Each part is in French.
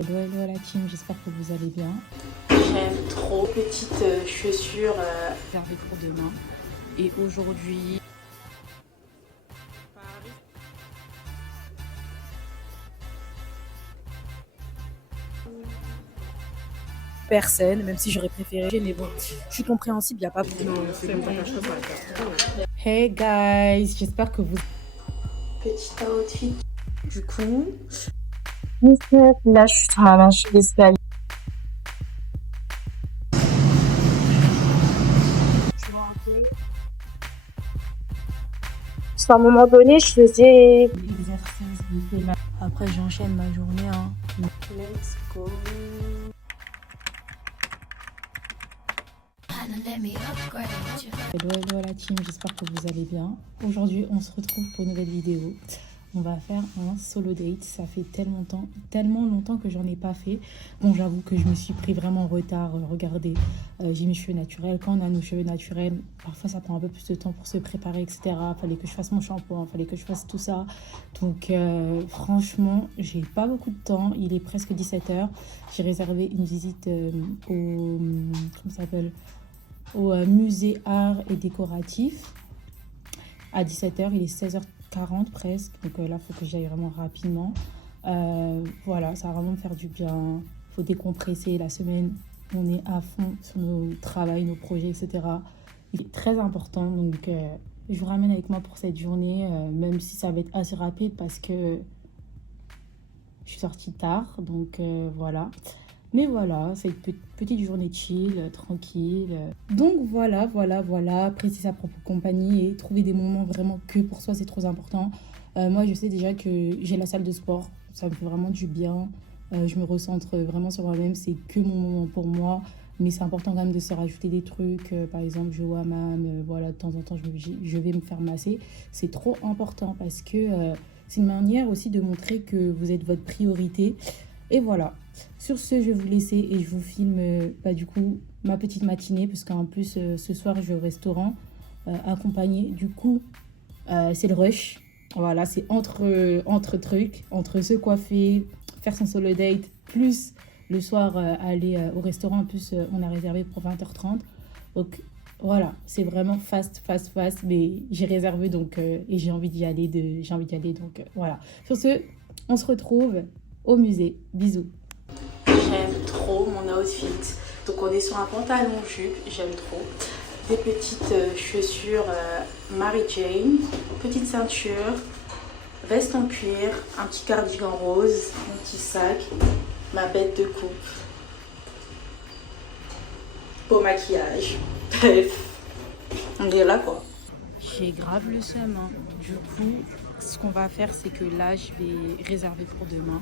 Hello, hello la team, j'espère que vous allez bien. J'aime trop. Petites chaussures. Réservé pour demain. Et aujourd'hui, personne, même si j'aurais préféré, mais bon, je suis compréhensible, il n'y a pas beaucoup. Non, c'est bon, pas. Hey guys, j'espère que vous. Petit outfit. Du coup, Neyse, flash tamamen şu listeye. Tu vois un peu À un moment donné, je faisais l'exercice de tes mains. Après, j'enchaîne ma journée. Hein. let's go. Hello, hello la team, j'espère que vous allez bien. Aujourd'hui, on se retrouve pour une nouvelle vidéo. On va faire un solo date. Ça fait tellement longtemps que j'en ai pas fait. Bon, j'avoue que je me suis pris vraiment en retard. Regardez, j'ai mes cheveux naturels. Quand on a nos cheveux naturels, parfois ça prend un peu plus de temps pour se préparer, etc. Fallait que je fasse mon shampoing, fallait que je fasse tout ça. Donc, franchement, j'ai pas beaucoup de temps. Il est presque 17h. J'ai réservé une visite au. Comment ça s'appelle, au musée art et décoratif à 17h. Il est 16h40 presque. Donc là, il faut que j'aille vraiment rapidement. Voilà, ça va vraiment me faire du bien. Il faut décompresser la semaine. On est à fond sur nos travails, nos projets, etc. Il est très important. Donc, je vous ramène avec moi pour cette journée, même si ça va être assez rapide parce que je suis sortie tard. Donc, voilà. Mais voilà, c'est une petite journée chill, tranquille. Donc voilà, apprécier sa propre compagnie et trouver des moments vraiment que pour soi, c'est trop important. Moi, je sais déjà que j'ai la salle de sport, ça me fait vraiment du bien. Je me recentre vraiment sur moi-même, c'est que mon moment pour moi. Mais c'est important quand même de se rajouter des trucs. Par exemple, je vais au hammam, voilà, de temps en temps, je vais me faire masser. C'est trop important parce que c'est une manière aussi de montrer que vous êtes votre priorité. Et voilà. Sur ce, je vais vous laisser et je vous filme du coup ma petite matinée parce qu'en plus ce soir je vais au restaurant accompagné. Du coup, c'est le rush. Voilà, c'est entre trucs, entre se coiffer, faire son solo date, plus le soir aller au restaurant. En plus, on a réservé pour 20h30. Donc voilà, c'est vraiment fast. Mais j'ai réservé donc et j'ai envie d'y aller. J'ai envie d'y aller donc voilà. Sur ce, on se retrouve au musée. Bisous. J'aime trop mon outfit. Donc, on est sur un pantalon jupe. J'aime trop. Des petites chaussures Mary Jane. Petite ceinture. Veste en cuir. Un petit cardigan rose. Mon petit sac. Ma bête de coupe. Beau maquillage. Bref. On est là quoi. J'ai grave le seum. Hein. Du coup, ce qu'on va faire, c'est que là, je vais réserver pour demain.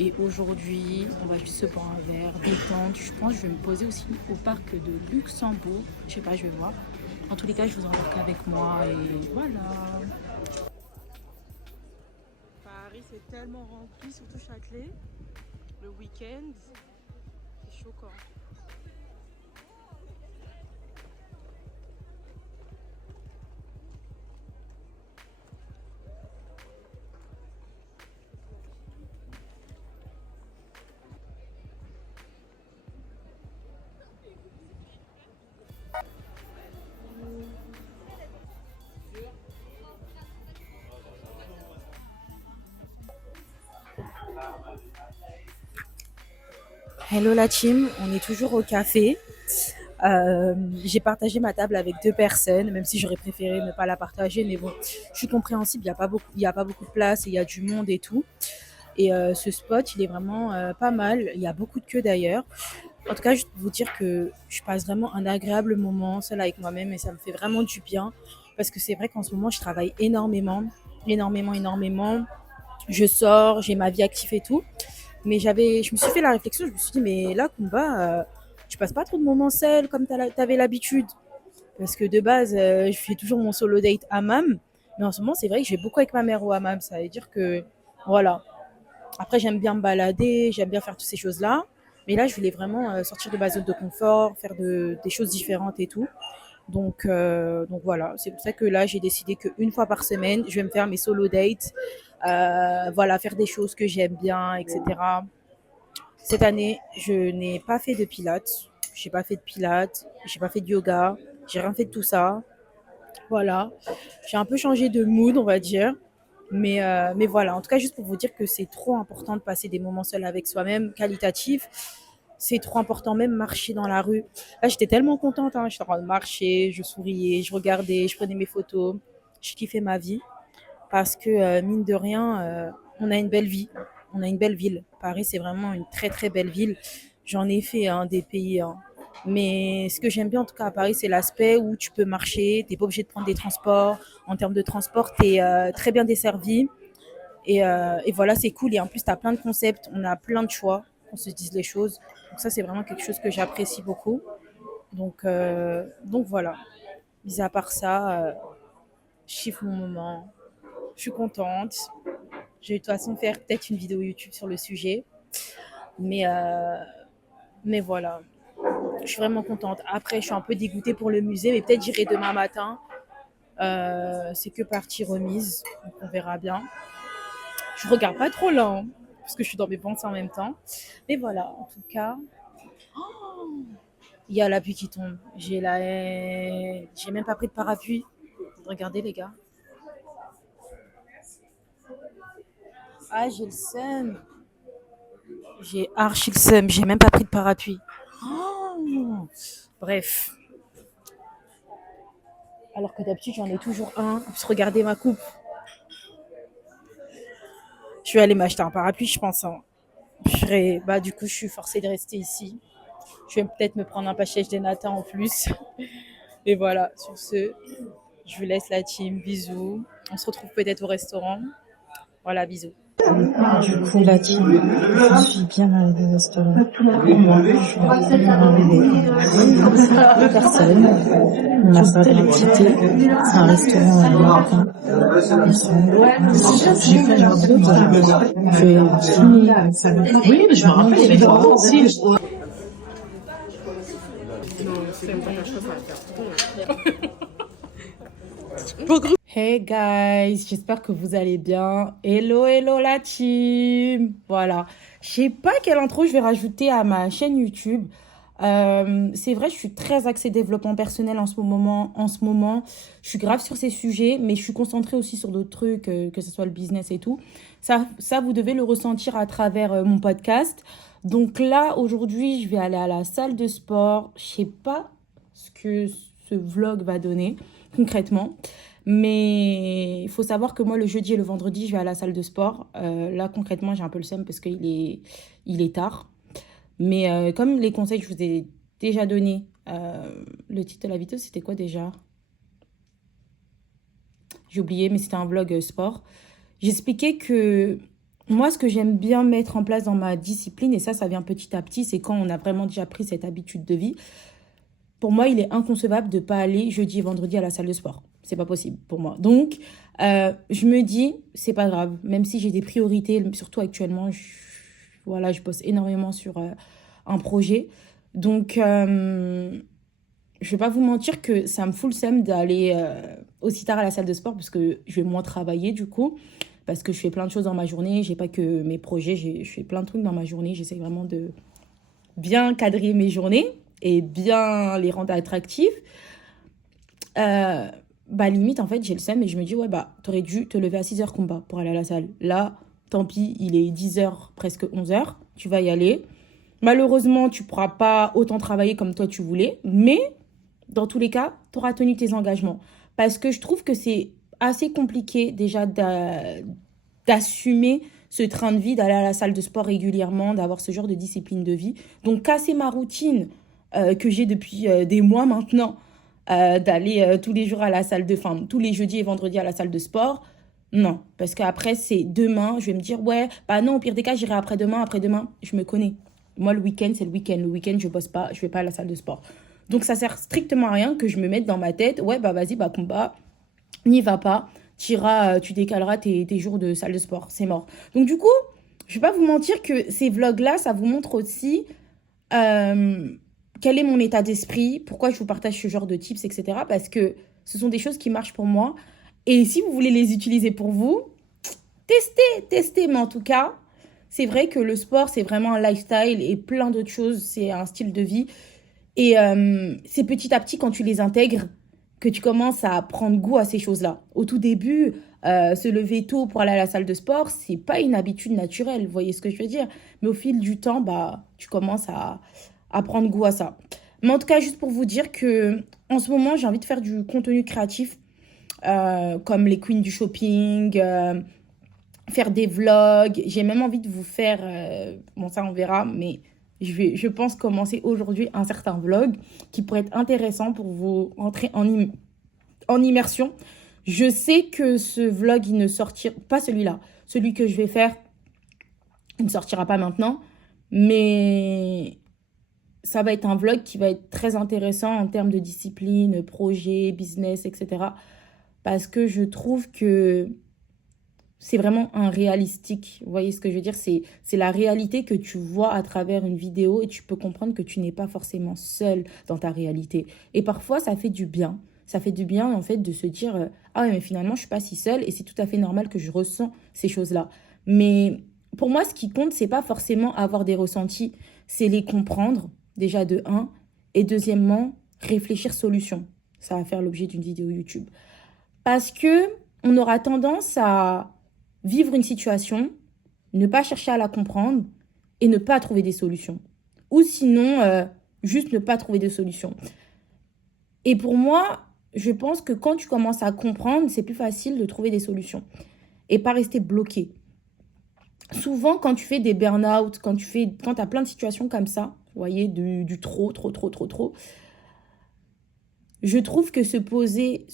Et aujourd'hui, on va juste se boire un verre, détente. Je pense que je vais me poser aussi au parc de Luxembourg. Je sais pas, je vais voir. En tous les cas, je vous embarque avec moi et voilà. Paris, c'est tellement rempli, surtout Châtelet. Le week-end, c'est choquant. Hello la team, on est toujours au café. J'ai partagé ma table avec 2 personnes, même si j'aurais préféré ne pas la partager, mais bon, je suis compréhensible, il y a pas beaucoup de place et il y a du monde et tout. Et ce spot, il est vraiment pas mal. Il y a beaucoup de queues d'ailleurs. En tout cas, je peux vous dire que je passe vraiment un agréable moment seule avec moi-même et ça me fait vraiment du bien. Parce que c'est vrai qu'en ce moment, je travaille énormément. Je sors, j'ai ma vie active et tout. Mais je me suis fait la réflexion, je me suis dit, mais là, Kumba, tu passes pas trop de moments seul comme t'avais l'habitude. Parce que de base, je fais toujours mon solo date hammam. Mais en ce moment, c'est vrai que je vais beaucoup avec ma mère au hammam. Ça veut dire que, voilà. Après, j'aime bien me balader, j'aime bien faire toutes ces choses-là. Mais là, je voulais vraiment sortir de ma zone de confort, faire des choses différentes et tout. Donc voilà, c'est pour ça que là, j'ai décidé qu'une fois par semaine, je vais me faire mes solo dates. Voilà, faire des choses que j'aime bien, etc. Cette année, je n'ai pas fait de pilates. J'ai pas fait de pilates, j'ai pas fait de yoga, j'ai rien fait de tout ça. Voilà. J'ai un peu changé de mood, on va dire. Mais voilà, en tout cas, juste pour vous dire que c'est trop important de passer des moments seuls avec soi-même, qualitatifs. C'est trop important, même marcher dans la rue. Là, j'étais tellement contente, hein. J'étais en train de marcher, je souriais, je regardais, je prenais mes photos. Je kiffais ma vie parce que, mine de rien, on a une belle vie. On a une belle ville. Paris, c'est vraiment une très, très belle ville. J'en ai fait hein, des pays. Hein. Mais ce que j'aime bien, en tout cas, à Paris, c'est l'aspect où tu peux marcher. Tu n'es pas obligé de prendre des transports. En termes de transport, tu es très bien desservi. Et voilà, c'est cool. Et en plus, tu as plein de concepts. On a plein de choix. On se dise les choses. Donc ça, c'est vraiment quelque chose que j'apprécie beaucoup. Donc voilà. Mis à part ça, je kiffe mon moment. Je suis contente. Je vais de toute façon faire peut-être une vidéo YouTube sur le sujet. Mais, euh, mais voilà, je suis vraiment contente. Après, je suis un peu dégoûtée pour le musée, mais peut-être j'irai demain matin. C'est que partie remise, donc on verra bien. Je regarde pas trop là, hein, parce que je suis dans mes pensées en même temps. Mais voilà, en tout cas, il y a la pluie qui tombe. J'ai même pas pris de parapluie. Regardez les gars. Ah, j'ai le seum. J'ai archi le seum. J'ai même pas pris de parapluie. Oh bref. Alors que d'habitude, j'en ai toujours un. En plus, regardez ma coupe. Je vais aller m'acheter un parapluie, je pense. Hein. Du coup, je suis forcée de rester ici. Je vais peut-être me prendre un pachèche des nata en plus. Et voilà, sur ce, je vous laisse la team. Bisous. On se retrouve peut-être au restaurant. Voilà, bisous. Du coup, la team, je suis bien arrivée au restaurant. Moi, je suis arrivée. Deux personnes. On m'a servi un petit thé. C'est un restaurant marocain. Ensemble. Je vais finir. Oui, mais je me rappelle, les fois aussi. Hey guys, j'espère que vous allez bien. Hello, hello la team. Voilà. Je sais pas quelle intro je vais rajouter à ma chaîne YouTube. C'est vrai, je suis très axée développement personnel en ce moment. Je suis grave sur ces sujets, mais je suis concentrée aussi sur d'autres trucs, que ce soit le business et tout. Ça, vous devez le ressentir à travers mon podcast. Donc là, aujourd'hui, je vais aller à la salle de sport. Je sais pas ce que ce vlog va donner concrètement. Mais il faut savoir que moi, le jeudi et le vendredi, je vais à la salle de sport. Là, concrètement, j'ai un peu le seum parce qu'il est tard. Mais comme les conseils que je vous ai déjà donnés, le titre de la vidéo, c'était quoi déjà? J'ai oublié, mais c'était un vlog sport. J'expliquais que moi, ce que j'aime bien mettre en place dans ma discipline, et ça vient petit à petit, c'est quand on a vraiment déjà pris cette habitude de vie. Pour moi, il est inconcevable de ne pas aller jeudi et vendredi à la salle de sport. C'est pas possible pour moi. Donc, je me dis, c'est pas grave. Même si j'ai des priorités, surtout actuellement, je bosse énormément sur un projet. Donc, je vais pas vous mentir que ça me fout le seum d'aller aussi tard à la salle de sport parce que je vais moins travailler du coup. Parce que je fais plein de choses dans ma journée. J'ai pas que mes projets, je fais plein de trucs dans ma journée. J'essaie vraiment de bien cadrer mes journées et bien les rendre attractifs. Limite, en fait, j'ai le seum et je me dis, ouais, t'aurais dû te lever à 6h combat pour aller à la salle. Là, tant pis, il est 10h, presque 11h, tu vas y aller. Malheureusement, tu pourras pas autant travailler comme toi tu voulais, mais dans tous les cas, tu auras tenu tes engagements. Parce que je trouve que c'est assez compliqué déjà d'assumer ce train de vie, d'aller à la salle de sport régulièrement, d'avoir ce genre de discipline de vie. Donc, casser ma routine que j'ai depuis des mois maintenant, d'aller tous les jours à la salle tous les jeudis et vendredis à la salle de sport. Non, parce qu'après, c'est demain, je vais me dire, ouais, non, au pire des cas, j'irai après-demain, je me connais. Moi, le week-end, c'est le week-end. Le week-end, je bosse pas, je vais pas à la salle de sport. Donc, ça sert strictement à rien que je me mette dans ma tête, ouais, vas-y, combat, n'y va pas, tu décaleras tes jours de salle de sport, c'est mort. Donc, du coup, je vais pas vous mentir que ces vlogs-là, ça vous montre aussi quel est mon état d'esprit, pourquoi je vous partage ce genre de tips, etc. Parce que ce sont des choses qui marchent pour moi. Et si vous voulez les utiliser pour vous, testez. Mais en tout cas, c'est vrai que le sport, c'est vraiment un lifestyle et plein d'autres choses, c'est un style de vie. Et c'est petit à petit, quand tu les intègres, que tu commences à prendre goût à ces choses-là. Au tout début, se lever tôt pour aller à la salle de sport, c'est pas une habitude naturelle, vous voyez ce que je veux dire? Mais au fil du temps, bah, tu commences à prendre goût à ça. Mais en tout cas, juste pour vous dire que en ce moment, j'ai envie de faire du contenu créatif, comme les queens du shopping, faire des vlogs. J'ai même envie de vous faire, bon ça on verra, mais je pense commencer aujourd'hui un certain vlog qui pourrait être intéressant pour vous entrer en immersion. Je sais que ce vlog, il ne sortira pas, celui-là. Celui que je vais faire, il ne sortira pas maintenant. Mais ça va être un vlog qui va être très intéressant en termes de discipline, projet, business, etc. Parce que je trouve que c'est vraiment un réalistique. Vous voyez ce que je veux dire? C'est la réalité que tu vois à travers une vidéo et tu peux comprendre que tu n'es pas forcément seul dans ta réalité. Et parfois, ça fait du bien. Ça fait du bien, en fait, de se dire ah ouais, mais finalement, je suis pas si seule et c'est tout à fait normal que je ressens ces choses-là. Mais pour moi, ce qui compte, c'est pas forcément avoir des ressentis, c'est les comprendre, déjà de un, et deuxièmement, réfléchir solution. Ça va faire l'objet d'une vidéo YouTube. Parce que on aura tendance à vivre une situation, ne pas chercher à la comprendre et ne pas trouver des solutions. Ou sinon, juste ne pas trouver de solutions. Et pour moi, je pense que quand tu commences à comprendre, c'est plus facile de trouver des solutions et pas rester bloqué. Souvent, quand tu fais des burn-out, quand tu as plein de situations comme ça, vous voyez, du trop, je trouve que se poser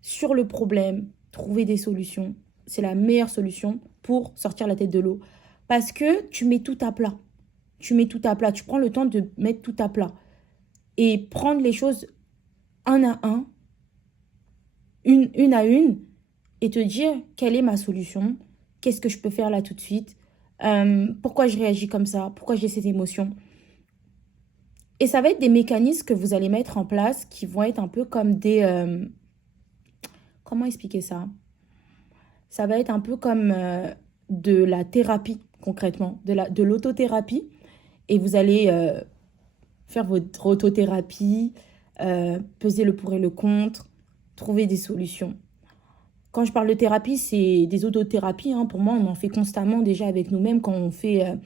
sur le problème, trouver des solutions, c'est la meilleure solution pour sortir la tête de l'eau. Parce que tu mets tout à plat. Tu prends le temps de mettre tout à plat. Et prendre les choses un à un, une à une, et te dire quelle est ma solution, qu'est-ce que je peux faire là tout de suite, pourquoi je réagis comme ça, pourquoi j'ai ces émotions. Et ça va être des mécanismes que vous allez mettre en place qui vont être un peu comme des... comment expliquer ça? Ça va être un peu comme de la thérapie, concrètement, de l'autothérapie. Et vous allez faire votre autothérapie, peser le pour et le contre, trouver des solutions. Quand je parle de thérapie, c'est des autothérapies. Hein. Pour moi, on en fait constamment déjà avec nous-mêmes quand on fait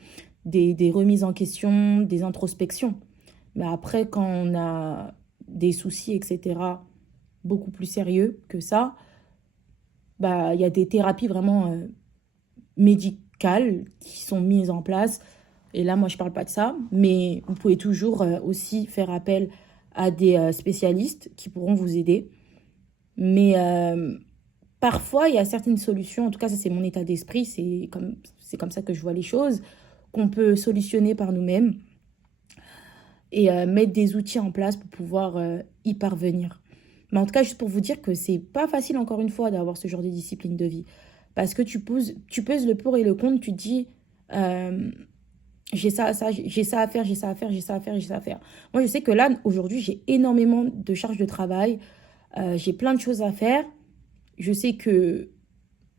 des remises en question, des introspections. Mais après, quand on a des soucis, etc., beaucoup plus sérieux que ça, bah, y a des thérapies vraiment médicales qui sont mises en place. Et là, moi, je ne parle pas de ça, mais vous pouvez toujours aussi faire appel à des spécialistes qui pourront vous aider. Mais parfois, il y a certaines solutions, en tout cas, ça c'est mon état d'esprit, c'est comme ça que je vois les choses, qu'on peut solutionner par nous-mêmes et mettre des outils en place pour pouvoir y parvenir. Mais en tout cas, juste pour vous dire que c'est pas facile, encore une fois, d'avoir ce genre de discipline de vie. Parce que tu pèses le pour et le contre, tu te dis... j'ai ça à faire, j'ai ça à faire. Moi, je sais que là, aujourd'hui, j'ai énormément de charges de travail. J'ai plein de choses à faire. Je sais que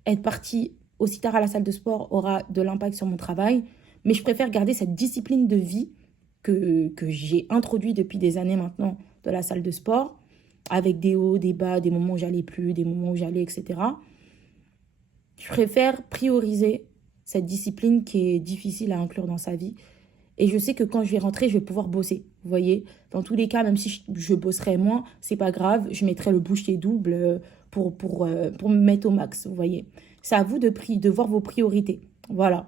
être partie aussi tard à la salle de sport aura de l'impact sur mon travail. Mais je préfère garder cette discipline de vie que j'ai introduite depuis des années maintenant de la salle de sport, avec des hauts, des bas, des moments où j'allais plus, des moments où j'allais, etc. Je préfère prioriser cette discipline qui est difficile à inclure dans sa vie. Et je sais que quand je vais rentrer, je vais pouvoir bosser. Vous voyez, dans tous les cas, même si je bosserai moins, c'est pas grave. Je mettrai le boucher double pour me mettre au max. Vous voyez, c'est à vous de voir vos priorités. Voilà.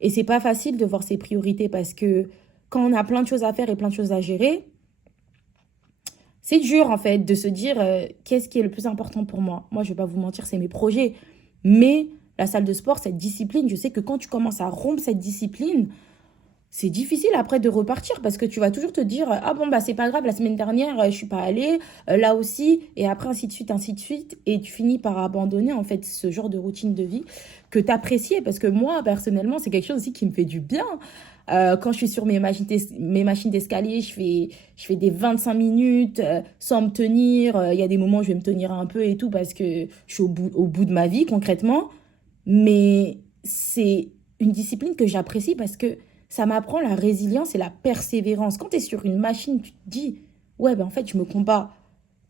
Et c'est pas facile de voir ses priorités parce que quand on a plein de choses à faire et plein de choses à gérer, c'est dur en fait de se dire qu'est-ce qui est le plus important pour moi. Moi, je vais pas vous mentir, c'est mes projets. Mais la salle de sport, cette discipline, je sais que quand tu commences à rompre cette discipline, c'est difficile après de repartir parce que tu vas toujours te dire « Ah bon, bah c'est pas grave, la semaine dernière, je suis pas allée, là aussi, et après ainsi de suite, et tu finis par abandonner en fait ce genre de routine de vie que tu appréciais parce que moi, personnellement, c'est quelque chose aussi qui me fait du bien. Quand je suis sur mes machines d'escalier, je fais des 25 minutes sans me tenir. Il y a des moments où je vais me tenir un peu et tout parce que je suis au bout de ma vie concrètement. Mais c'est une discipline que j'apprécie parce que ça m'apprend la résilience et la persévérance. Quand tu es sur une machine, tu te dis, ouais, ben en fait, je me combats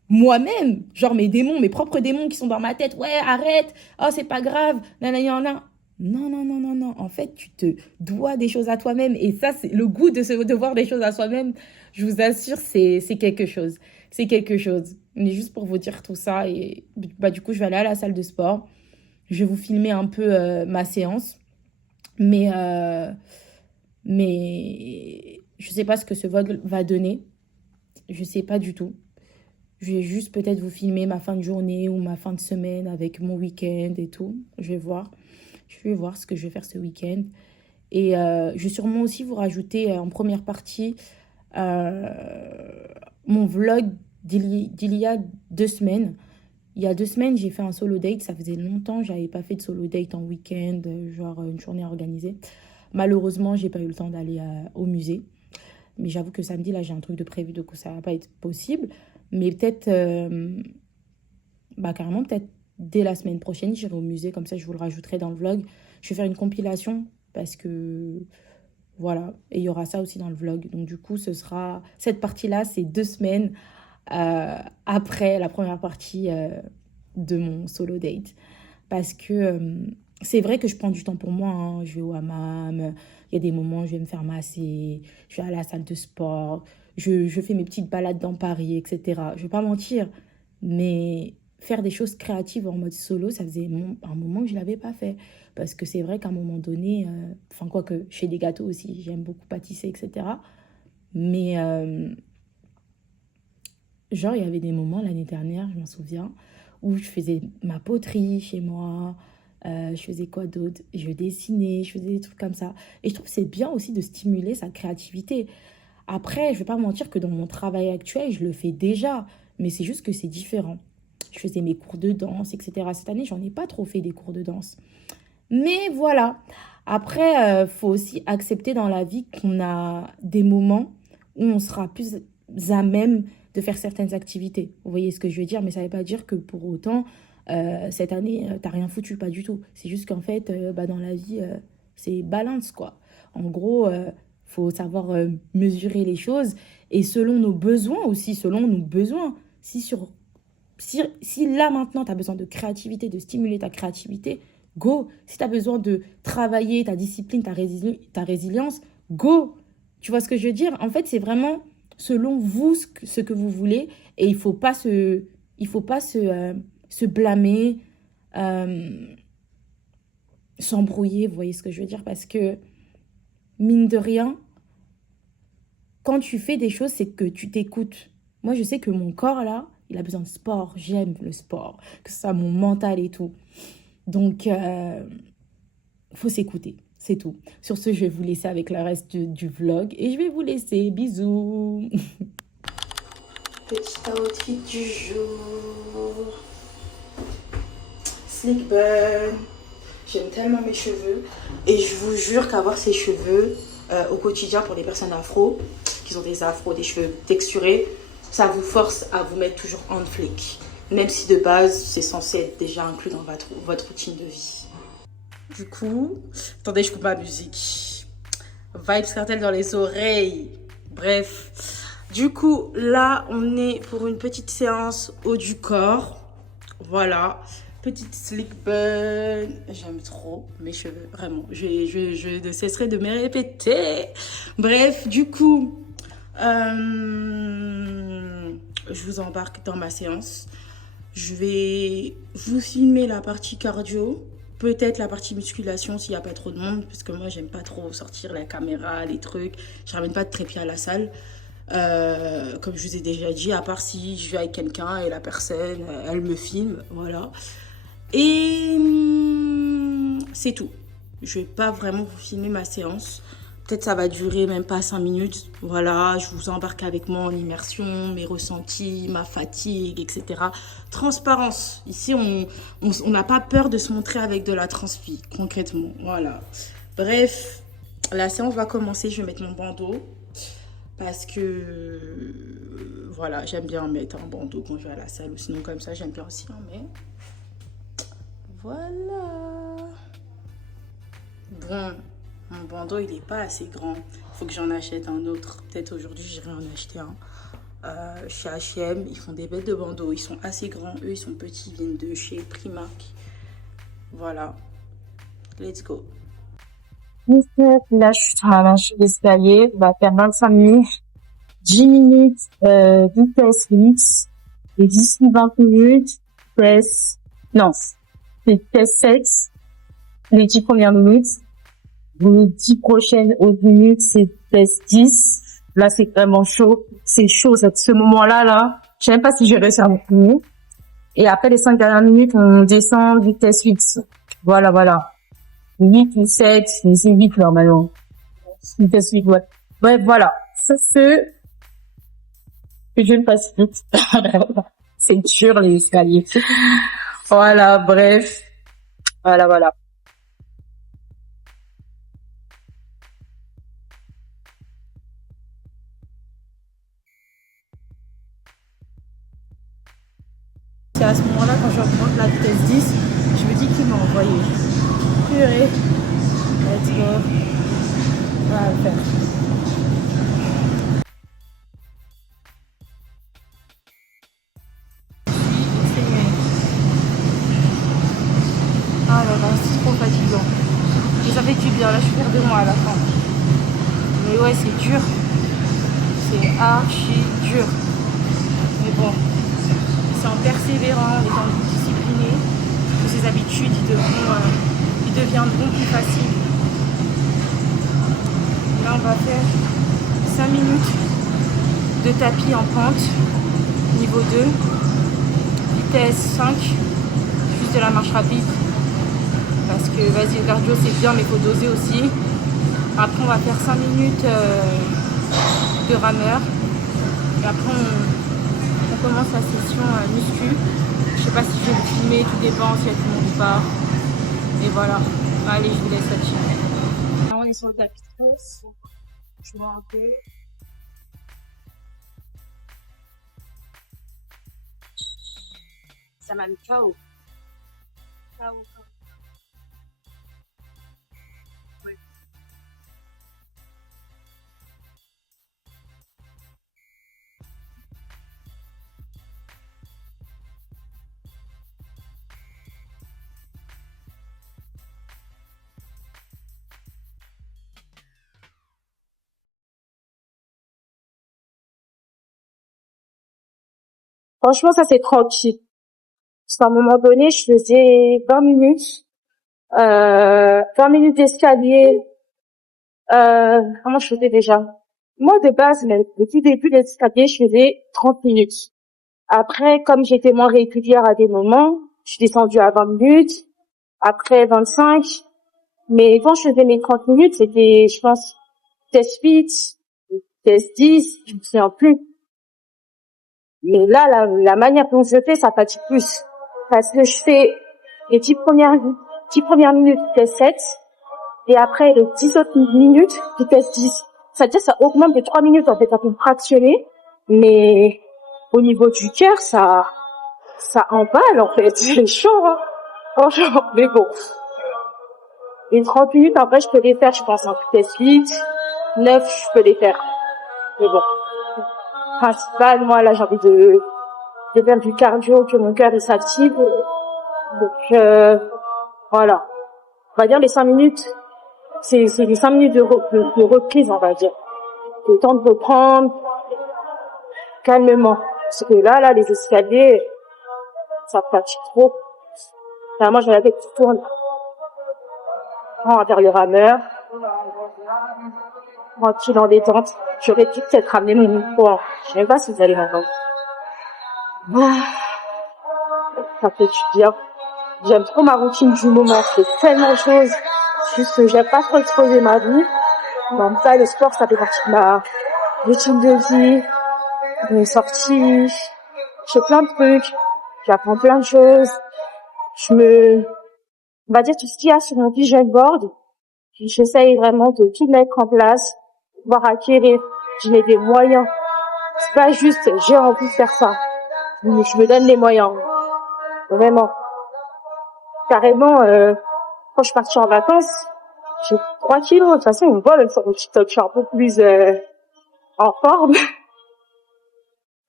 moi-même, genre mes démons, mes propres démons qui sont dans ma tête. Ouais, arrête, oh, c'est pas grave, nanana. Non, non, non, non, non. En fait, tu te dois des choses à toi-même. Et ça, c'est le goût de se devoir des choses à soi-même. Je vous assure, c'est quelque chose. C'est quelque chose. Mais juste pour vous dire tout ça. Et bah, du coup, je vais aller à la salle de sport. Je vais vous filmer un peu ma séance. Mais je sais pas ce que ce vlog va donner. Je sais pas du tout. Je vais juste peut-être vous filmer ma fin de journée ou ma fin de semaine avec mon week-end et tout. Je vais voir. Je vais voir ce que je vais faire ce week-end. Et je vais sûrement aussi vous rajouter en première partie mon vlog d'il y a 2 semaines. Il y a 2 semaines, j'ai fait un solo date. Ça faisait longtemps que je n'avais pas fait de solo date en week-end, genre une journée organisée. Malheureusement, j'ai pas eu le temps d'aller au musée. Mais j'avoue que samedi, là, j'ai un truc de prévu, donc ça va pas être possible. Mais peut-être, carrément, peut-être dès la semaine prochaine, j'irai au musée. Comme ça, je vous le rajouterai dans le vlog. Je vais faire une compilation parce que, voilà. Et il y aura ça aussi dans le vlog. Donc, du coup, ce sera... Cette partie-là, c'est 2 semaines après la première partie de mon solo date. Parce que c'est vrai que je prends du temps pour moi. Hein. Je vais au hammam. Il y a des moments où je vais me faire masser. Je vais à la salle de sport. Je fais mes petites balades dans Paris, etc. Je ne vais pas mentir. Mais faire des choses créatives en mode solo, ça faisait un moment que je ne l'avais pas fait. Parce que c'est vrai qu'à un moment donné, quoique je fais des gâteaux aussi, j'aime beaucoup pâtisser, etc. Mais genre, il y avait des moments l'année dernière, je m'en souviens, où je faisais ma poterie chez moi. Je faisais quoi d'autre? Je dessinais, je faisais des trucs comme ça. Et je trouve que c'est bien aussi de stimuler sa créativité. Après, je ne vais pas mentir que dans mon travail actuel, je le fais déjà. Mais c'est juste que c'est différent. Je faisais mes cours de danse, etc. Cette année, j'en ai pas trop fait des cours de danse. Mais voilà. Après, faut aussi accepter dans la vie qu'on a des moments où on sera plus à même de faire certaines activités. Vous voyez ce que je veux dire? Mais ça ne veut pas dire que pour autant, cette année, t'as rien foutu, pas du tout. C'est juste qu'en fait, dans la vie, c'est balance, quoi. En gros, faut savoir mesurer les choses et selon nos besoins aussi, selon nos besoins. Si là, maintenant, tu as besoin de créativité, de stimuler ta créativité, go. Si tu as besoin de travailler ta discipline, ta résilience, go. Tu vois ce que je veux dire? En fait, c'est vraiment selon vous ce que vous voulez et il faut pas se blâmer, s'embrouiller, vous voyez ce que je veux dire? Parce que, mine de rien, quand tu fais des choses, c'est que tu t'écoutes. Moi, je sais que mon corps, là, il a besoin de sport. J'aime le sport, que ce soit mon mental et tout. Donc, faut s'écouter, c'est tout. Sur ce, je vais vous laisser avec le reste du vlog et je vais vous laisser. Bisous. Petit outfit du jour. Slick bun. J'aime tellement mes cheveux. Et je vous jure qu'avoir ces cheveux au quotidien pour les personnes afro, qui ont des afros, des cheveux texturés, ça vous force à vous mettre toujours en flic. Même si de base, c'est censé être déjà inclus dans votre routine de vie. Du coup, attendez, je coupe ma musique. Vibes Cartel dans les oreilles. Bref. Du coup, là, on est pour une petite séance haut du corps. Voilà. Petite slick bun. J'aime trop mes cheveux, vraiment. Je ne cesserai de me répéter. Bref, du coup, je vous embarque dans ma séance. Je vais vous filmer la partie cardio. Peut-être la partie musculation s'il n'y a pas trop de monde. Parce que moi, j'aime pas trop sortir la caméra, les trucs. Je ramène pas de trépied à la salle. Comme je vous ai déjà dit, à part si je vais avec quelqu'un et la personne, elle me filme. Voilà. Et c'est tout. Je vais pas vraiment vous filmer ma séance. Peut-être ça va durer même pas 5 minutes. Voilà, je vous embarque avec moi en immersion, mes ressentis, ma fatigue, etc. Transparence. Ici, on n'a pas peur de se montrer avec de la transpi, concrètement. Voilà. Bref, la séance va commencer. Je vais mettre mon bandeau. Parce que, voilà, j'aime bien mettre un bandeau quand je vais à la salle. Ou sinon, comme ça, j'aime bien aussi en mettre. Voilà. Bon, mon bandeau, il est pas assez grand. Il faut que j'en achète un autre. Peut-être aujourd'hui, j'irai en acheter un. Chez H&M, ils font des bêtes de bandeaux. Ils sont assez grands. Eux, ils sont petits. Ils viennent de chez Primark. Voilà. Let's go. Là, je suis à la chute d'escalier. On va faire 25 minutes, 10 minutes, vitesse X, et d'ici 20 minutes, vitesse, non, c'est vitesse 7, les 10 premières minutes. Les 10 prochaines autres minutes, c'est vitesse 10. Là, c'est vraiment chaud. C'est chaud, ce moment-là, là. Je sais même pas si je vais réussir à me finir. Et après les 5 dernières minutes, on descend vitesse 8. Voilà. 8 ou 7, mais c'est 8 normalement. Vitesse 8, ouais. Bref, voilà. C'est ce que je ne passe vite. C'est dur, les escaliers. Voilà, bref. Voilà. C'est à ce moment-là, quand je remonte la vitesse 10, je me dis qu'il m'a envoyé. Purée. Let's go. On va le faire. Ah là là, c'est trop fatigant. Mais ça fait du bien, là je suis fière de moi à la fin. Mais ouais, c'est dur. C'est archi dur. Mais bon, c'est en persévérant, en étant discipliné, que ces habitudes ils deviendront plus faciles. Là, on va faire 5 minutes de tapis en pente, niveau 2, vitesse 5, juste de la marche rapide. Parce que vas-y, le cardio c'est bien, mais il faut doser aussi. Après, on va faire 5 minutes de rameur. Et après, on commence la session muscu. Je sais pas si je vais le filmer, tout dépend s'il y a tout le monde ou pas. Et voilà. Allez, je vous laisse là-dessus. Là, on est sur le tapis 13. Je vois un peu. Ça m'a mis KO. KO. Ouais. Franchement, ça, c'est tranquille. Parce qu'à un moment donné, je faisais 20 minutes, 20 minutes d'escalier. Comment je faisais déjà? Moi, de base, mais le tout début d'escalier, je faisais 30 minutes. Après, comme j'étais moins régulière à des moments, je suis descendue à 20 minutes. Après, 25. Mais quand je faisais mes 30 minutes, c'était, je pense, test 8, test 10, je me souviens plus. Mais là, la manière dont je fais, ça fatigue plus. Parce que je fais les 10 premières minutes vitesse 7, et après les 10 autres minutes vitesse 10. C'est-à-dire, ça augmente de 3 minutes, en fait, ça peut fractionner. Mais au niveau du cœur, ça emballe, en fait. C'est chaud, hein. Franchement, mais bon. Les 30 minutes, en vrai, je peux les faire, je pense, en vitesse 8, 9, je peux les faire. Mais bon. Principal, moi, là, j'ai envie de faire du cardio, que mon cœur s'active. Donc, voilà. On va dire les 5 minutes, c'est les 5 minutes de reprise, on va dire. Le temps de reprendre calmement. Parce que là, les escaliers, ça fatigue trop. Moi, j'ai la tête qui tourne. On va faire le rameur. Tranquille en détente. J'aurais dû peut-être ramener mon micro. Je sais même pas si vous allez m'entendre. Ça fait du bien. J'aime trop ma routine du moment. Je fais tellement de choses. Juste que j'aime pas trop exposer ma vie. Dans ça, le sport, ça fait partie de ma routine de vie. Mes sorties. Je fais plein de trucs. J'apprends plein de choses. On va dire tout ce qu'il y a sur mon vision board. J'essaye vraiment de tout mettre en place, voire acquérir. Je mets des moyens. C'est pas juste, j'ai envie de faire ça. Mais je me donne les moyens. Vraiment. Carrément, quand je suis partie en vacances, J'ai 3 kilos. De toute façon, on voit même sur mon TikTok, je suis un peu plus en forme.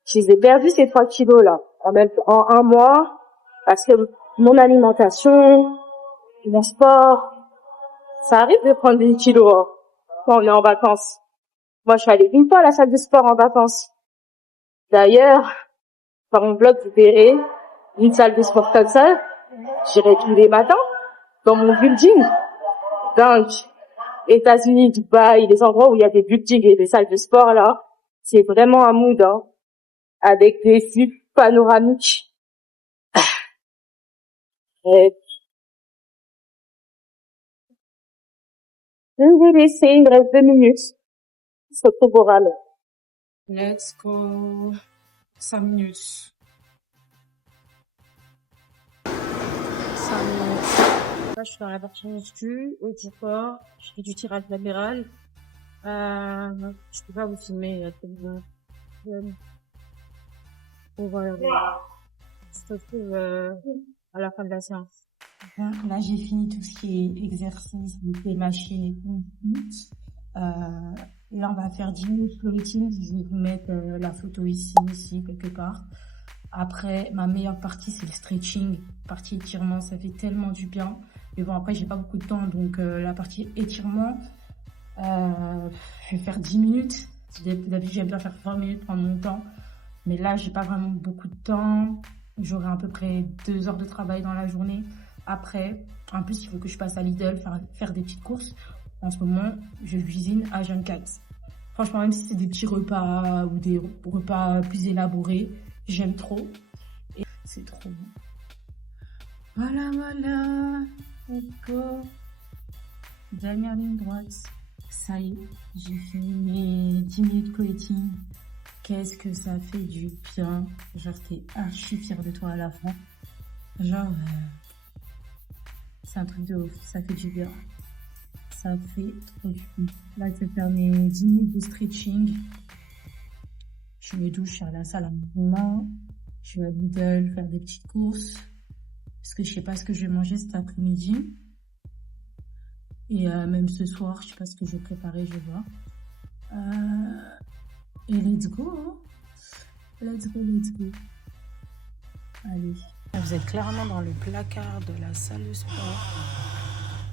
Je les ai perdus ces 3 kilos là, en un mois, parce que mon alimentation, mon sport, ça arrive de prendre des kilos hein, quand on est en vacances. Moi, je suis allée une fois à la salle de sport en vacances. D'ailleurs, par mon blog, vous verrez une salle de sport comme ça. J'irai tous les matins dans mon building. Donc, États-Unis, Dubaï, les endroits où il y a des buildings et des salles de sport là, c'est vraiment un mood hein, avec des vues panoramiques. Et je vais laisser, il me reste 2 minutes. On se retrouve au ramen. Let's go. 5 minutes. 5 minutes. Là, je suis dans la partie muscu, haut du corps, je fais du tirage latéral. Je peux pas vous filmer, tellement. Bon, voilà. On se retrouve à la fin de la séance. Là, j'ai fini tout ce qui est exercice, les machines et tout. Là, on va faire 10 minutes floating. Je vais vous mettre la photo ici, quelque part. Après, ma meilleure partie, c'est le stretching. Partie étirement, ça fait tellement du bien. Mais bon, après, j'ai pas beaucoup de temps. Donc, la partie étirement, je vais faire 10 minutes. D'habitude, j'aime bien faire 20 minutes, prendre mon temps. Mais là, j'ai pas vraiment beaucoup de temps. J'aurai à peu près 2 heures de travail dans la journée. Après, en plus, il faut que je passe à Lidl, faire des petites courses. En ce moment, je cuisine à Jeune 4. Franchement, même si c'est des petits repas ou des repas plus élaborés, j'aime trop. Et c'est trop bon. Voilà, voilà. Let's go. Dernière ligne droite. Ça y est, j'ai fini mes 10 minutes coaching. Qu'est-ce que ça fait du bien. Genre, t'es archi fière de toi à la fin. Genre, c'est un truc de ouf. Ça fait du bien. Ça fait trop du bien. Là, je vais faire mes 10 minutes de stretching. Je me douche, je suis à la salle à moment. Je vais à Lidl faire des petites courses. Parce que je sais pas ce que je vais manger cet après-midi. Et même ce soir, je sais pas ce que je vais préparer, je vais voir. Et let's go. Let's go, let's go. Allez. Vous êtes clairement dans le placard de la salle de sport.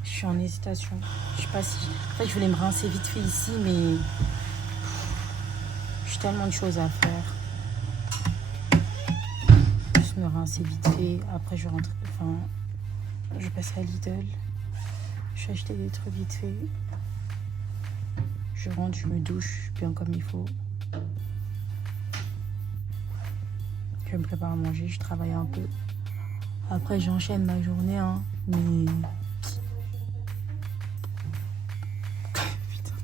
Je suis en hésitation. Je sais pas si... En fait, je voulais me rincer vite fait ici, mais... J'ai tellement de choses à faire. Juste me rincer vite fait. Après, je rentre... Enfin... Je passe à Lidl. Je vais acheter des trucs vite fait. Je rentre, je me douche bien comme il faut. Je me prépare à manger, je travaille un peu. Après, j'enchaîne ma journée, hein, mais... Putain.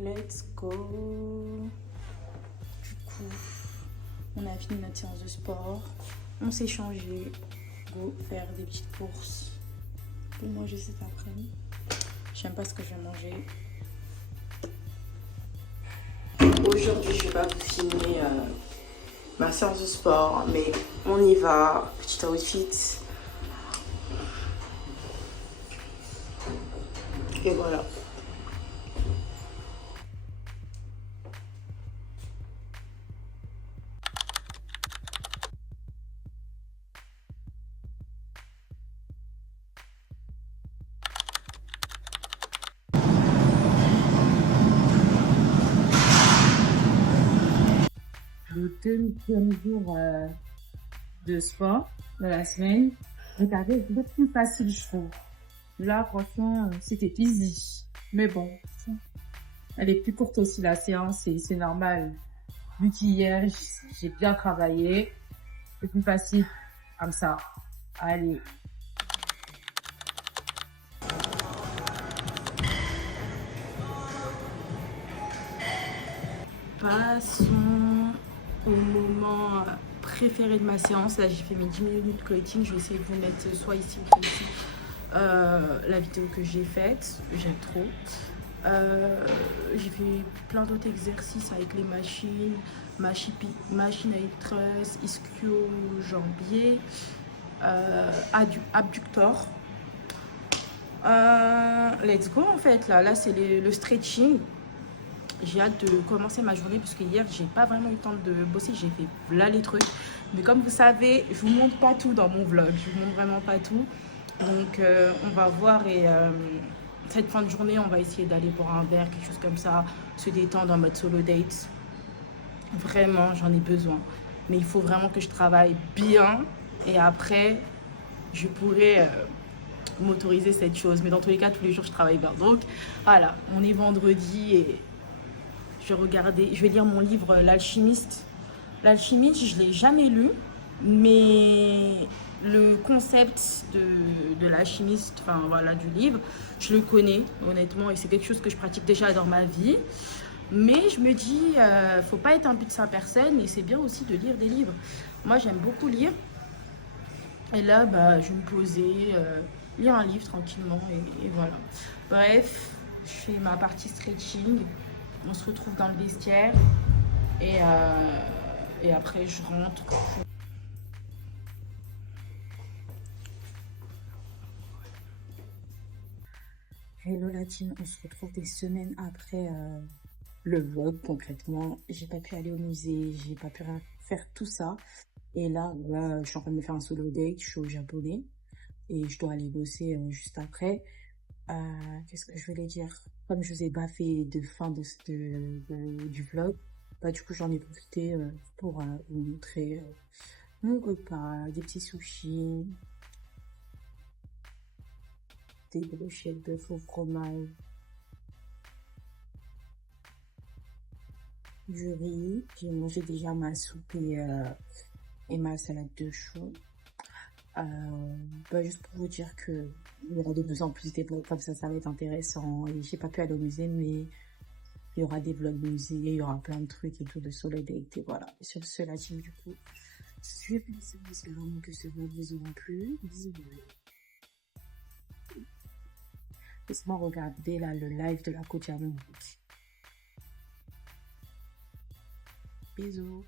Let's go. Du coup, on a fini notre séance de sport. On s'est changé. Go faire des petites courses pour manger cet après-midi. J'aime pas ce que je vais manger. Aujourd'hui, je vais pas vous filmer ma séance de sport, mais on y va. Petit outfit. Et voilà. Le deuxième jour de sport de la semaine. Regardez, c'est beaucoup plus facile, je trouve. Là, franchement, c'était easy. Mais bon, elle est plus courte aussi, la séance, et c'est normal. Vu qu'hier, j'ai bien travaillé, c'est plus facile comme ça. Allez. Passons au moment préféré de ma séance. Là, j'ai fait mes 10 minutes de clothing. Je vais essayer de vous mettre soit ici ou ici la vidéo que j'ai faite. J'aime trop. J'ai fait plein d'autres exercices avec les machines, machine à trust, ischio-jambier, abductor. Let's go en fait. Là c'est le stretching. J'ai hâte de commencer ma journée parce que hier j'ai pas vraiment eu le temps de bosser, j'ai fait là les trucs. Mais comme vous savez, je vous montre pas tout dans mon vlog, je vous montre vraiment pas tout. Donc on va voir et cette fin de journée on va essayer d'aller boire un verre, quelque chose comme ça, se détendre en mode solo date. Vraiment j'en ai besoin. Mais il faut vraiment que je travaille bien et après je pourrai m'autoriser cette chose. Mais dans tous les cas tous les jours je travaille bien. Donc voilà, on est vendredi et je vais lire mon livre L'Alchimiste. L'Alchimiste, je ne l'ai jamais lu, mais le concept de l'alchimiste, enfin voilà, du livre, je le connais honnêtement et c'est quelque chose que je pratique déjà dans ma vie. Mais je me dis, faut pas être un but de sa personne et c'est bien aussi de lire des livres. Moi, j'aime beaucoup lire. Et là, bah, je vais me poser, lire un livre tranquillement et voilà. Bref, je fais ma partie stretching. On se retrouve dans le vestiaire et après je rentre. Hello la team, on se retrouve des semaines après le vlog concrètement. J'ai pas pu aller au musée, j'ai pas pu faire tout ça. Et là, je suis en train de me faire un solo date, je suis au japonais et je dois aller bosser juste après. Qu'est-ce que je voulais dire? Comme je vous ai pas fait de fin du vlog, bah du coup j'en ai profité pour vous montrer mon repas, des petits sushis, des brochettes de faux fromage, du riz. J'ai mangé déjà ma soupe et ma salade de choux. Bah juste pour vous dire que il y aura de plus en plus des vlogs comme ça va être intéressant. Et j'ai pas pu aller au musée, mais il y aura des vlogs musée, il y aura plein de trucs et tout de solo date. Et voilà. Et sur ce, la team, du coup, je vais penser, j'espère vraiment que ce vlog vous aura plu. Bisous. Laisse-moi regarder là le live de la coach à Bisous.